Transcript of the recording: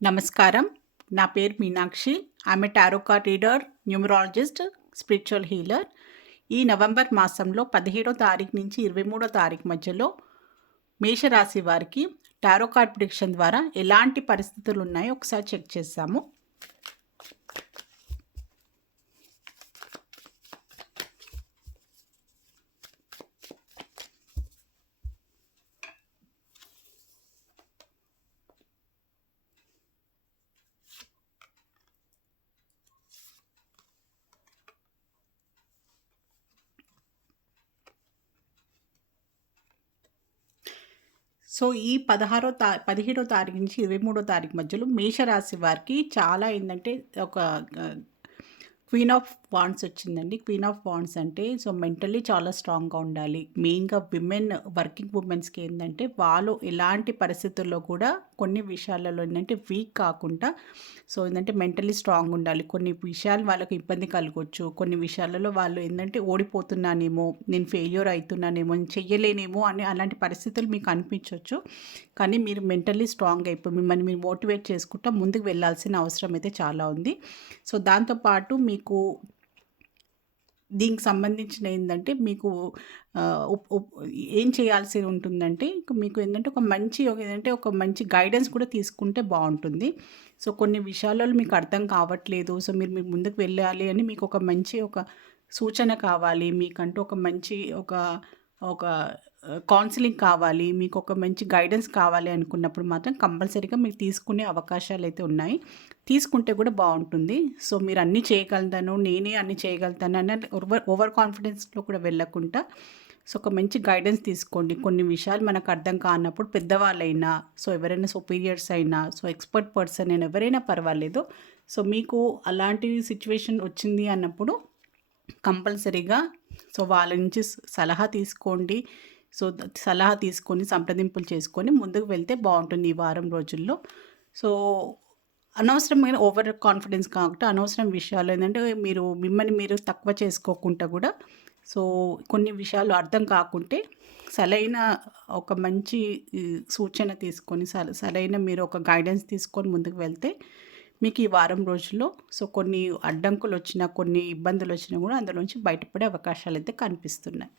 నమస్కారం. నా పేరు Meenakshi. I'm a tarot card reader, numerologist, spiritual healer. ఈ నవంబర్ మాసంలో 17వ తారీఖు నుంచి 23వ తారీఖు మధ్యలో మేషరాశి వారికి టారో కార్డ్ ప్రిడిక్షన్ ద్వారా ఎలాంటి పరిస్థితులు ఉన్నాయో ఒకసారి చెక్ చేద్దాము. సో, ఈ 17వ తారీఖు నుంచి 23వ తారీఖు మధ్యలో మేషరాశి వారికి చాలా ఏందంటే ఒక క్వీన్ ఆఫ్ వాండ్స్ వచ్చిందండి. క్వీన్ ఆఫ్ వాండ్స్ అంటే మెంటల్లీ చాలా స్ట్రాంగ్‌గా ఉండాలి. మెయిన్‌గా వర్కింగ్ వుమెన్స్‌కి ఏందంటే వాళ్ళు ఎలాంటి పరిస్థితుల్లో కూడా కొన్ని విషయాలలో ఏంటంటే వీక్ కాకుండా ఏందంటే మెంటల్లీ స్ట్రాంగ్ ఉండాలి. కొన్ని విషయాలు వాళ్ళకి ఇబ్బంది కలగొచ్చు. కొన్ని విషయాలలో వాళ్ళు ఏందంటే ఓడిపోతున్నానేమో, నేను ఫెయిల్యూర్ అయితున్నానేమో, నేను చెయ్యలేనేమో అని అలాంటి పరిస్థితులు మీకు అనిపించొచ్చు. కానీ మీరు మెంటల్లీ స్ట్రాంగ్ అయిపోయి మిమ్మల్ని మీరు మోటివేట్ చేసుకుంటా ముందుకు వెళ్ళాల్సిన అవసరం అయితే చాలా ఉంది. దాంతో పాటు మీకు దీనికి సంబంధించిన ఏందంటే మీకు ఏం చేయాల్సి ఉంటుందంటే మీకు ఏందంటే ఒక మంచి గైడెన్స్ కూడా తీసుకుంటే బావుంటుంది. కొన్ని విషయాలలో మీకు అర్థం కావట్లేదు. మీరు ముందుకు వెళ్ళాలి అని మీకు ఒక మంచి సూచన కావాలి. మీకంటూ ఒక మంచి ఒక కౌన్సిలింగ్ కావాలి. మీకు ఒక మంచి గైడెన్స్ కావాలి అనుకున్నప్పుడు మాత్రం కంపల్సరీగా మీరు తీసుకునే అవకాశాలైతే ఉన్నాయి. తీసుకుంటే కూడా బావుంటుంది. మీరు అన్నీ చేయగలుగుతాను, నేనే అన్నీ చేయగలుగుతాను అన్న ఓవర్ కాన్ఫిడెన్స్‌లో కూడా వెళ్ళకుండా ఒక మంచి గైడెన్స్ తీసుకోండి. కొన్ని విషయాలు మనకు అర్థం కానప్పుడు పెద్దవాళ్ళైనా, ఎవరైనా సుపీరియర్స్ అయినా, ఎక్స్‌పర్ట్ పర్సన్ అయినా ఎవరైనా పర్వాలేదు. మీకు అలాంటి సిట్యుయేషన్ వచ్చింది అన్నప్పుడు కంపల్సరీగా వాళ్ళ నుంచి సలహా తీసుకోండి. సలహా తీసుకొని సంప్రదింపులు చేసుకొని ముందుకు వెళ్తే బావుంటుంది ఈ వారం రోజుల్లో. అనవసరమైన ఓవర్ కాన్ఫిడెన్స్ కాకుండా అనవసరం విషయాలు ఏంటంటే మిమ్మల్ని మీరు తక్కువ చేసుకోకుండా కూడా కొన్ని విషయాలు అర్థం కాకుంటే ఒక మంచి సూచన తీసుకొని సరైన మీరు ఒక గైడెన్స్ తీసుకొని ముందుకు వెళ్తే మీకు ఈ వారం రోజుల్లో కొన్ని అడ్డంకులు వచ్చినా, కొన్ని ఇబ్బందులు వచ్చినా కూడా అందులోంచి బయటపడే అవకాశాలైతే కనిపిస్తున్నాయి.